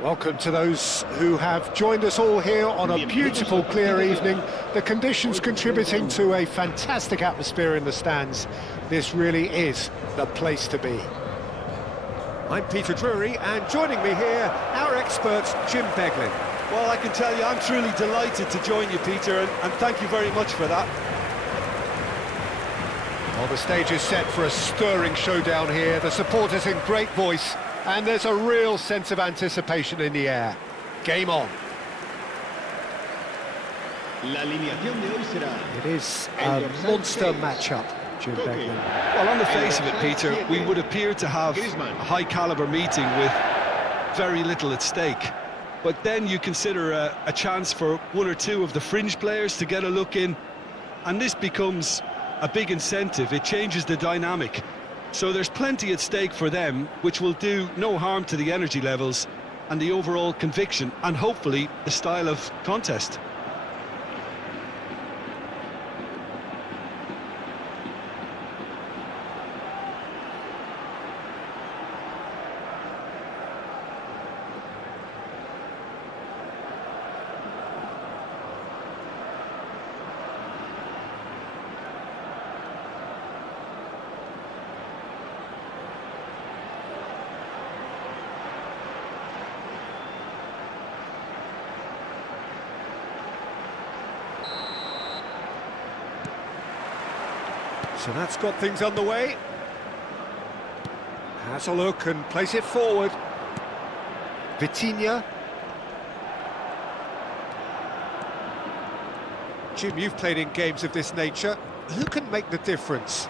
Welcome to those who have joined us all here on a beautiful, clear evening. The conditions contributing to a fantastic atmosphere in the stands. This really is the place to be. I'm Peter Drury, and joining me here, our expert, Jim Beglin. Well, I can tell you, I'm truly delighted to join you, Peter, and thank you very much for that. Well, the stage is set for a stirring showdown here. The supporters in great voice, and there's a real sense of anticipation in the air. Game on. It is a monster matchup, Jim Beglin. Well, on the face of it, Peter, we would appear to have a high-caliber meeting with very little at stake. But then you consider a chance for one or two of the fringe players to get a look in, and this becomes a big incentive. It changes the dynamic. So there's plenty at stake for them, which will do no harm to the energy levels and the overall conviction, and hopefully the style of contest. So that's got things underway. Has a look and plays it forward. Vitinha. Jim, you've played in games of this nature. Who can make the difference?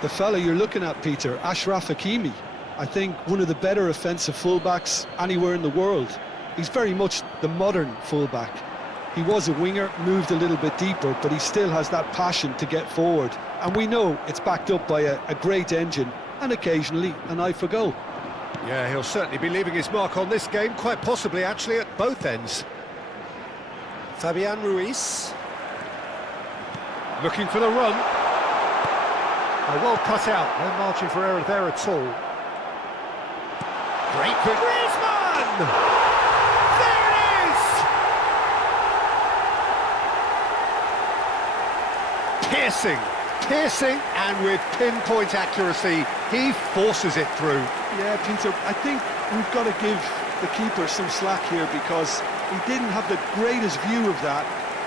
The fella you're looking at, Peter, Achraf Hakimi. I think one of the better offensive fullbacks anywhere in the world. He's very much the modern fullback. He was a winger, moved a little bit deeper, but he still has that passion to get forward. And we know it's backed up by a great engine and occasionally an eye for goal. Yeah, he'll certainly be leaving his mark on this game, quite possibly actually at both ends. Fabian Ruiz. Looking for the run. Well cut out, no margin for error there at all. Great for Griezmann! Piercing, and with pinpoint accuracy, he forces it through. Yeah, Peter, I think we've got to give the keeper some slack here, because he didn't have the greatest view of that,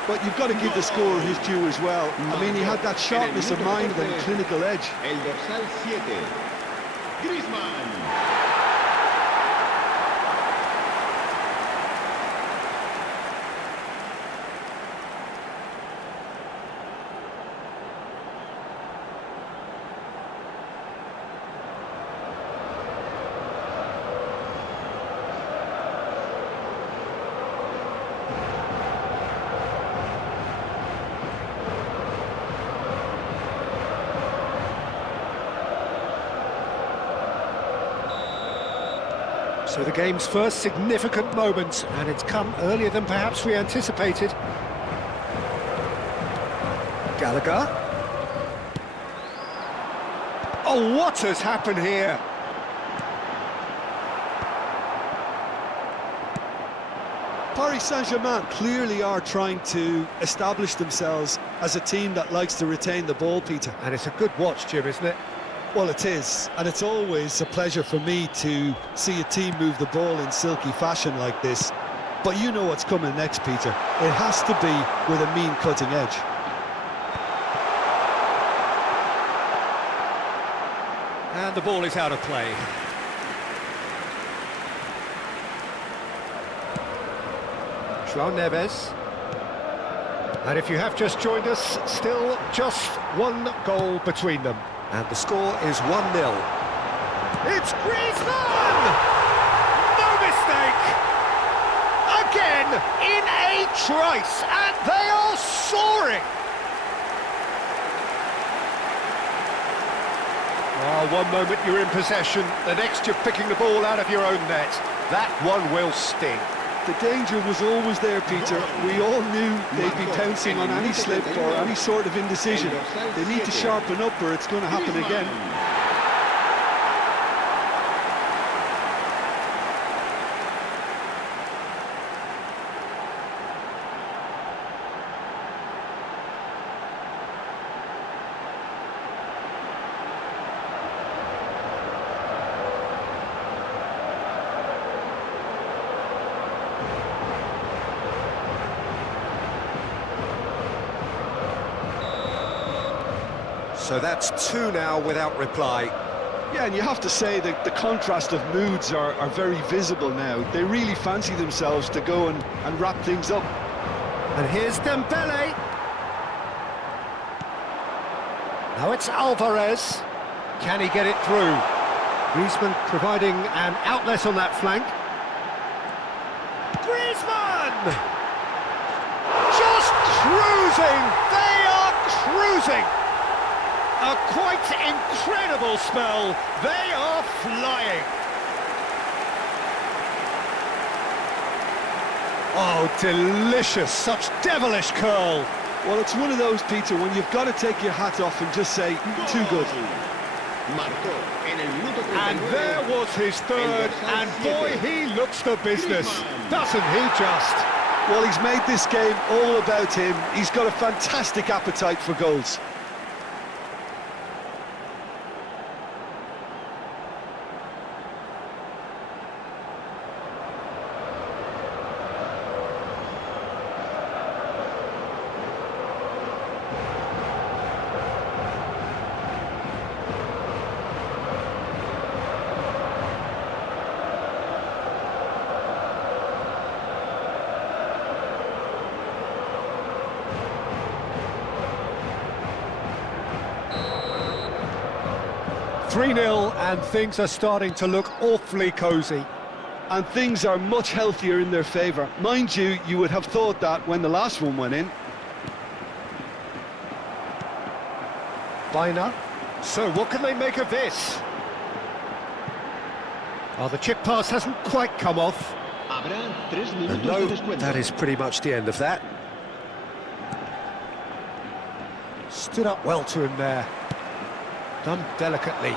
but you've got to give the scorer his due as well. I mean, he had that sharpness of mind and clinical edge. El dorsal 7, Griezmann. So the game's first significant moment, and it's come earlier than perhaps we anticipated. Gallagher. Oh, what has happened here? Paris Saint-Germain clearly are trying to establish themselves as a team that likes to retain the ball, Peter. And it's a good watch, Jim, isn't it? Well, it is, and it's always a pleasure for me to see a team move the ball in silky fashion like this. But you know what's coming next, Peter. It has to be with a mean cutting edge. And the ball is out of play. João Neves. And if you have just joined us, still just one goal between them. And the score is 1-0. It's Griezmann! No mistake! Again, in a trice, and they are soaring! Oh, one moment you're in possession, the next you're picking the ball out of your own net. That one will sting. The danger was always there, Peter. We all knew they'd be pouncing on any slip or any sort of indecision. They need to sharpen up or it's going to happen again. So that's 2 now without reply. Yeah, and you have to say that the contrast of moods are very visible now. They really fancy themselves to go and wrap things up. And here's Dembele. Now it's Alvarez. Can he get it through? Griezmann providing an outlet on that flank. Griezmann! Just cruising! They are cruising! A quite incredible spell. They are flying. Oh, delicious. Such devilish curl. Well, it's one of those, Peter, when you've got to take your hat off and just say, too good. And there was his third, and boy, he looks the business. Doesn't he just? Well, he's made this game all about him. He's got a fantastic appetite for goals. "3-0, and things are starting to look awfully cosy. And things are much healthier in their favour. Mind you, you would have thought that when the last one went in. Biner. So what can they make of this? Oh, the chip pass hasn't quite come off. And no, that is pretty much the end of that. Stood up well to him there. Done delicately.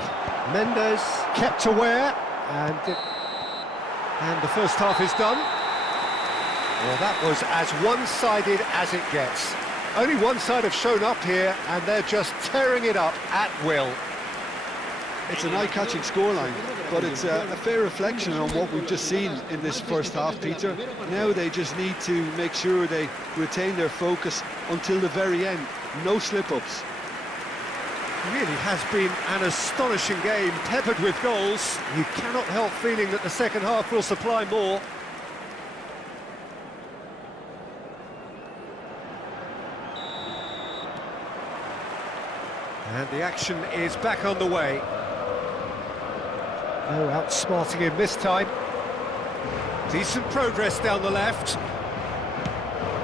Mendes kept aware, and the first half is done. Well, that was as one-sided as it gets. Only one side have shown up here, and they're just tearing it up at will. It's an eye-catching scoreline, but it's a fair reflection on what we've just seen in this first half, Peter. Now they just need to make sure they retain their focus until the very end. No slip-ups. Really has been an astonishing game, peppered with goals. You cannot help feeling that the second half will supply more. And the action is back on the way. No outsmarting him this time. Decent progress down the left.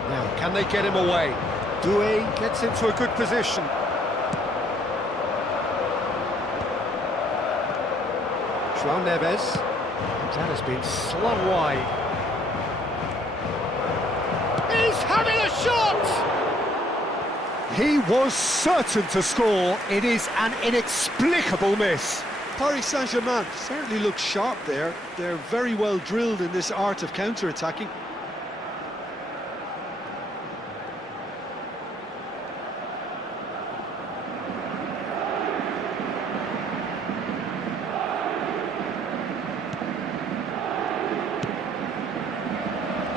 Now, can they get him away? Doué gets into a good position. João Neves. That has been slung wide. He's having a shot! He was certain to score. It is an inexplicable miss. Paris Saint-Germain certainly looks sharp there. They're very well drilled in this art of counter-attacking.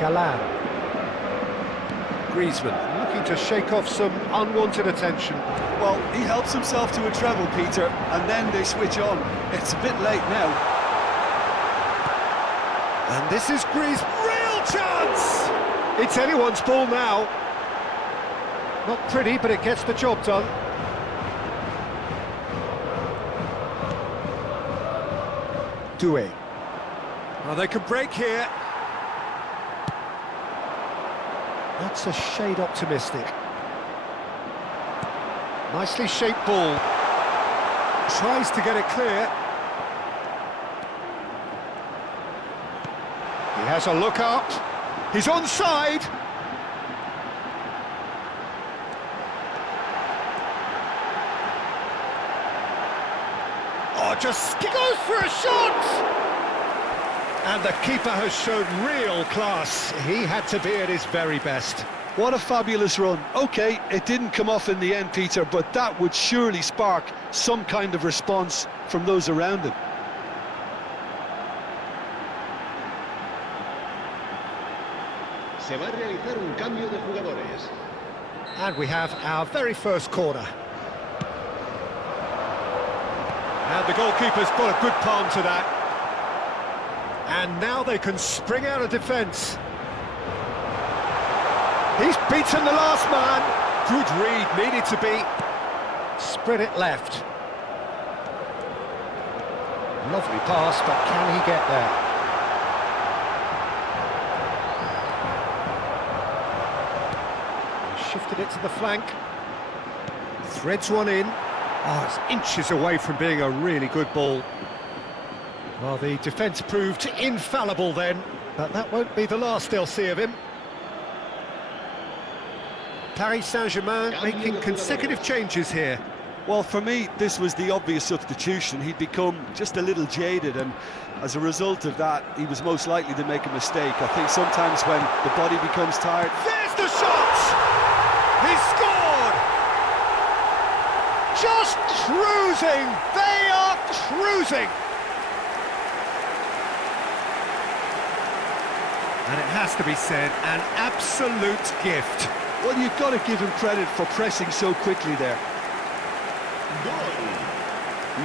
Galan. Griezmann looking to shake off some unwanted attention. Well, he helps himself to a treble, Peter, and then they switch on. It's a bit late now. And this is Griezmann. Real chance! It's anyone's ball now. Not pretty, but it gets the job done. Doué. Oh, they can break here. That's a shade optimistic. Nicely shaped ball. Tries to get it clear. He has a look up. He's onside. Oh, he goes for a shot! And the keeper has shown real class. He had to be at his very best. What a fabulous run. OK, it didn't come off in the end, Peter, but that would surely spark some kind of response from those around him. Se va a realizar un cambio de jugadores. And we have our very first corner. And the goalkeeper's got a good palm to that. And now they can spring out of defence. He's beaten the last man. Good read, needed to be. Spread it left. Lovely pass, but can he get there? He shifted it to the flank. Threads one in. Oh, it's inches away from being a really good ball. Well, the defence proved infallible then, but that won't be the last they'll see of him. Paris Saint-Germain making consecutive changes here. Well, for me, this was the obvious substitution. He'd become just a little jaded, and as a result of that, he was most likely to make a mistake. I think sometimes when the body becomes tired... There's the shot! He scored! Just cruising! They are cruising! And it has to be said, an absolute gift. Well, you've got to give him credit for pressing so quickly there. Gol.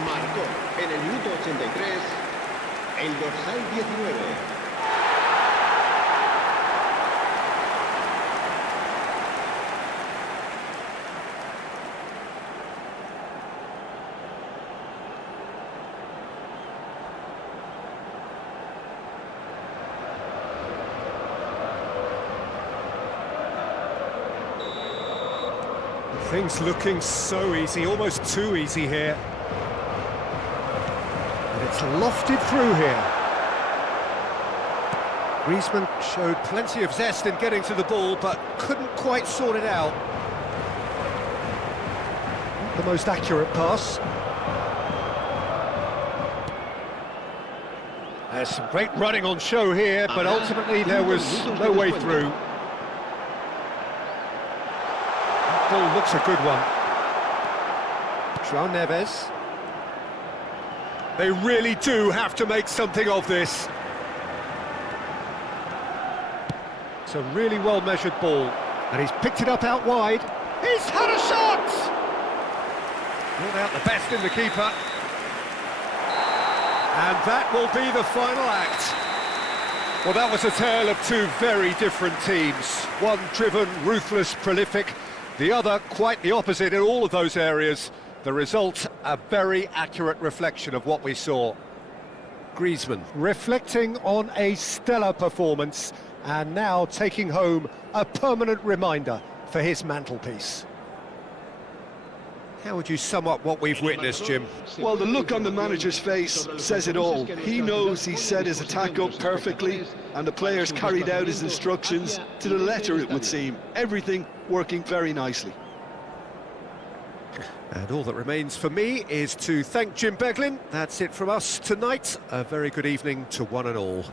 Marcó en el minuto 83 el dorsal 19. Things looking so easy, almost too easy here. And it's lofted through here. Griezmann showed plenty of zest in getting to the ball, but couldn't quite sort it out. Not the most accurate pass. There's some great running on show here, but ultimately there was no way through. Ball looks a good one. João Neves. They really do have to make something of this. It's a really well-measured ball, and he's picked it up out wide. He's had a shot! Brought out the best in the keeper. And that will be the final act. Well, that was a tale of two very different teams. One driven, ruthless, prolific. The other quite the opposite in all of those areas. The result, a very accurate reflection of what we saw. Griezmann reflecting on a stellar performance and now taking home a permanent reminder for his mantelpiece. How would you sum up what we've witnessed, Jim? Well, the look on the manager's face says it all. He knows he set his attack up perfectly, and the players carried out his instructions to the letter, it would seem. Everything working very nicely. And all that remains for me is to thank Jim Beglin. That's it from us tonight. A very good evening to one and all.